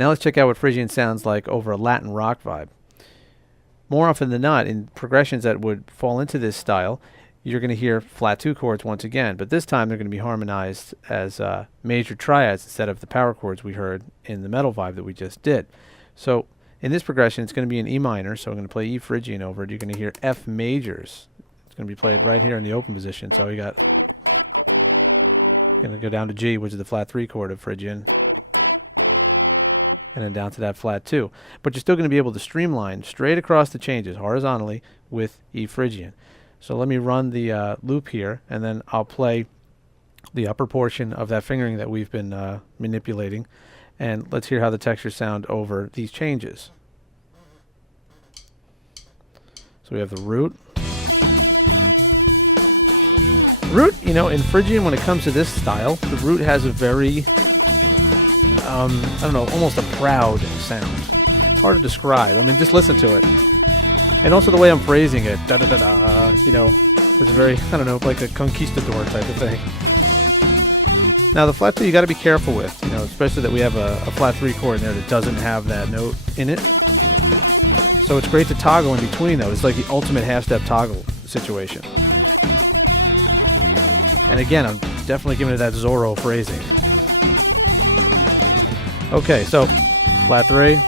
Now let's check out what Phrygian sounds like over a Latin rock vibe. More often than not, in progressions that would fall into this style, you're going to hear flat 2 chords once again, but this time they're going to be harmonized as major triads instead of the power chords we heard in the metal vibe that we just did. So in this progression, it's going to be in E minor, so I'm going to play E Phrygian over it. You're going to hear F majors. It's going to be played right here in the open position. So we got going to go down to G, which is the flat 3 chord of Phrygian, and then down to that flat 2. But you're still going to be able to streamline straight across the changes horizontally with E Phrygian. So let me run the loop here, and then I'll play the upper portion of that fingering that we've been manipulating, and let's hear how the textures sound over these changes. So we have the root. Root, you know, in Phrygian, when it comes to this style, the root has a very, I don't know, almost a proud sound. It's hard to describe. I mean, just listen to it. And also the way I'm phrasing it, da-da-da-da, you know, it's a very, I don't know, like a conquistador type of thing. Now, the flat 2 you got to be careful with, you know, especially that we have a flat 3 chord in there that doesn't have that note in it. So it's great to toggle in between, though. It's like the ultimate half-step toggle situation. And again, I'm definitely giving it that Zorro phrasing. Okay, so flat 3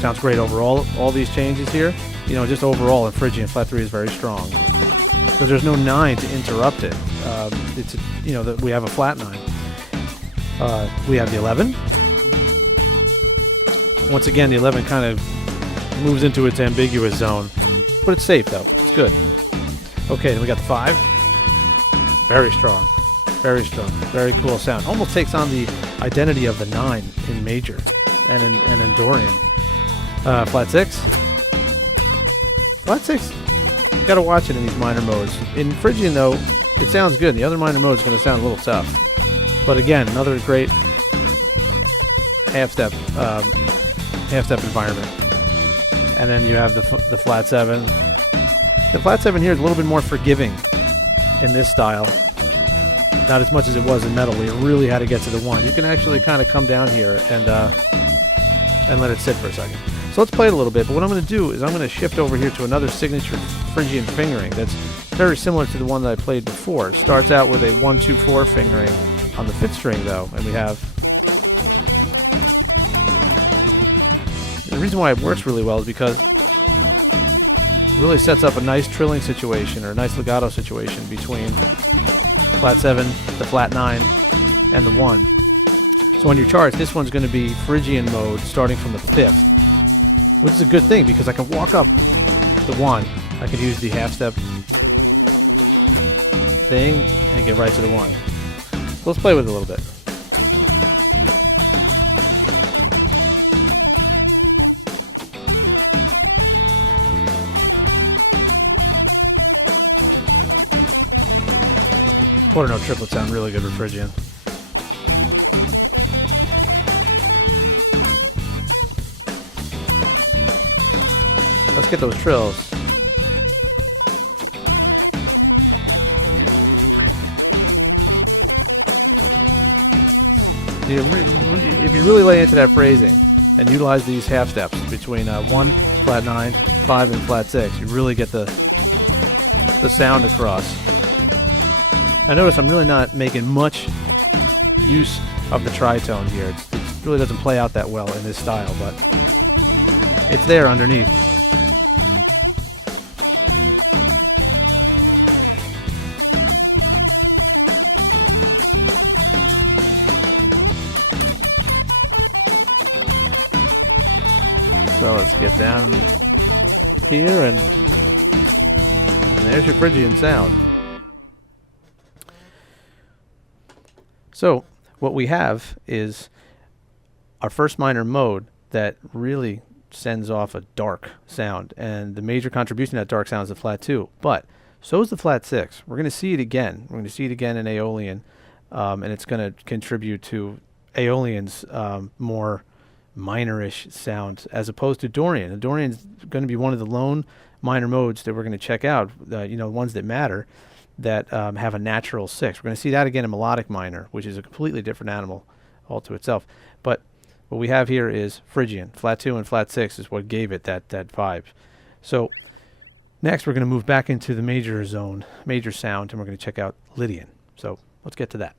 sounds great overall. All these changes here, you know, just overall in Phrygian, flat 3 is very strong because there's no 9 to interrupt it. It's you know that we have a flat 9. We have the 11. Once again, the 11 kind of moves into its ambiguous zone, but it's safe though. It's good. Okay, then we got the 5. Very strong, very cool sound. Almost takes on the identity of the 9 in major and in Dorian. Flat 6. Flat 6, you gotta watch it in these minor modes. In Phrygian though, it sounds good. The other minor mode is gonna sound a little tough. But again, another great half-step environment. And then you have the flat 7. The flat 7 here is a little bit more forgiving in this style. Not as much as it was in metal, where you really had to get to the 1. You can actually kind of come down here and let it sit for a second. So let's play it a little bit, but what I'm going to do is I'm going to shift over here to another signature Phrygian fingering that's very similar to the one that I played before. It starts out with a 1-2-4 fingering on the 5th string though, and we have... The reason why it works really well is because it really sets up a nice trilling situation or a nice legato situation between flat 7, the flat 9, and the 1. So on your charts, this one's going to be Phrygian mode starting from the 5th, which is a good thing because I can walk up the 1. I can use the half-step thing and get right to the 1. So let's play with it a little bit. Quarter note triplets sound really good with Phrygian. Let's get those trills. If you really lay into that phrasing and utilize these half steps between 1, flat 9, 5, and flat 6, you really get the sound across. I notice I'm really not making much use of the tritone here. It really doesn't play out that well in this style, but it's there underneath. So let's get down here, and there's your Phrygian sound. So what we have is our first minor mode that really sends off a dark sound, and the major contribution to that dark sound is the flat 2, but so is the flat 6. We're going to see it again. We're going to see it again in Aeolian, and it's going to contribute to Aeolian's more minorish sound as opposed to Dorian. And Dorian's going to be one of the lone minor modes that we're going to check out, ones that matter, that have a natural 6. We're going to see that again in melodic minor, which is a completely different animal all to itself. But What we have here is Phrygian. Flat 2 and flat 6 is what gave it that vibe. So next we're going to move back into the major zone, major sound, and we're going to check out Lydian. So let's get to that.